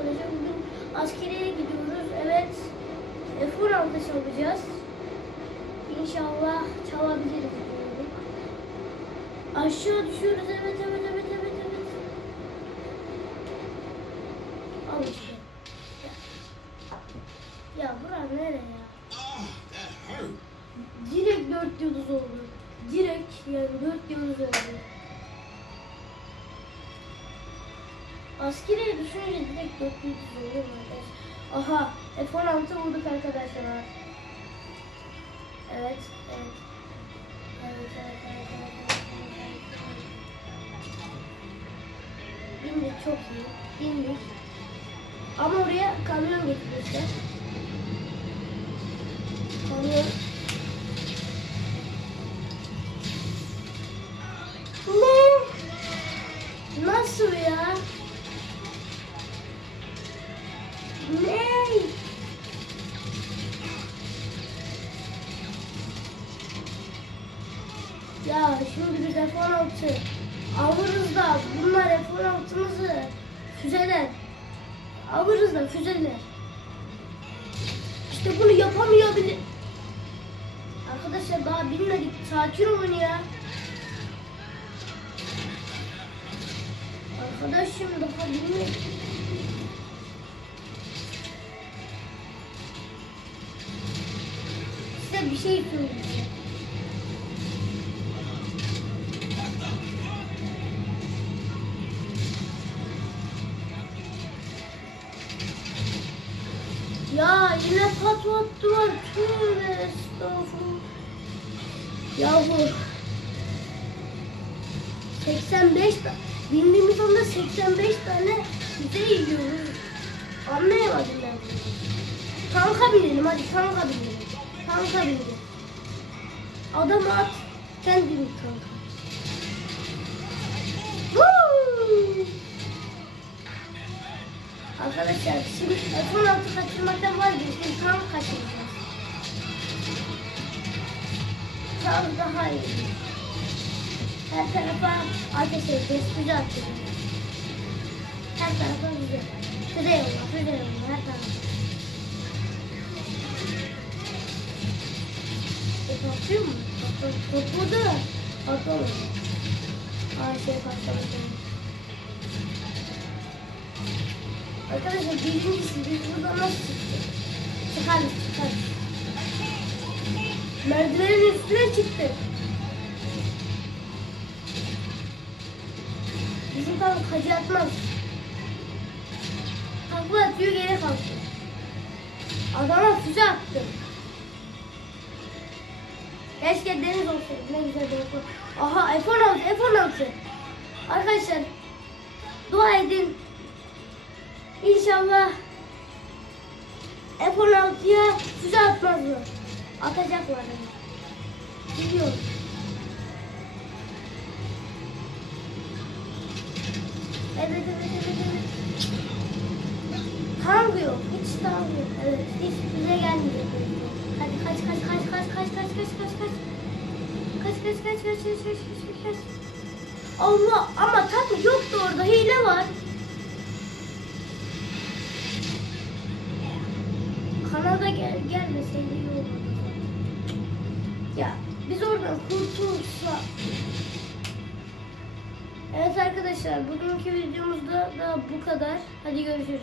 arkadaşlar. Bugün askeriye gidiyoruz. Evet. F-16 çalacağız. İnşallah çalabiliriz. Aşağı düşüyoruz. Evet evet evet evet evet. Al işte. Ya, ya bura nereye ya? Direkt dört yıldız oldu. Direkt yani dört yıldız oldu. Askeriye düşünce direkt dört yıldız oluyor mu arkadaşlar? Aha F-16 vurduk arkadaşlar. Evet, evet. Evet, evet, evet, evet, evet, çok iyi. Bindik. Ama oraya kamyon getirmişler. Kamyon. Ne? Nasıl ya? Ya şimdi bir F-16 alırız da bunlar F-16'mızı füzeler alırız da füzeler. İşte bunu yapamıyor bile. Arkadaşlar daha bilmedik. Sakin olun ya. Arkadaşım daha bilmedik. Size bir şey söyleyeceğim. Ya yine patlattılar. Tövbe estağfurullah. Yahu. 85 tane. Bindiğimiz anda 85 tane füze yiyoruz. Anlayamadım ben. Tanka binelim hadi tanka binelim. Tanka binelim. Adam at. Sen bin tanka. Woo! Arkadaşlar şimdi F-16 kaçırmaktan vazgeçtim. Tam kaçıracağız. Tam daha iyi. Her tarafa ateş edeceğiz. Füze atacağız. Her tarafa füze. Füze yolla, füze yolla. Her tarafa. Şu mu? Bu da. Bakalım. Her şey patlamasın. Arkadaşlar birincisi biz burada nasıl çıktık? Çıkar çıkar. Merdivenin üstüne çıktık. Bizim kan kacı atmaz. Takla atıyor geri kalktı. Adama füze attı. Keşke deniz olsaydı ne güzel bir Aha F-16 F-16 Arkadaşlar dua edin İnşallah F-16'ya füze atmazlar. Atacaklar. yani. Biliyorum. Evet evet evet evet. Tank yok. Hiç yok. Evet. Hiç füze gelmiyor. Hadi kaç kaç kaç kaç kaç kaç kaç kaç kaç. Kaç kaç kaç kaç kaç. Allah ama tank yoktu orada. Hile var. Kanada gel gelmeseydi iyi olurdu. Ya biz oradan kurtulsa. Evet arkadaşlar bugünkü videomuzda da bu kadar. Hadi görüşürüz.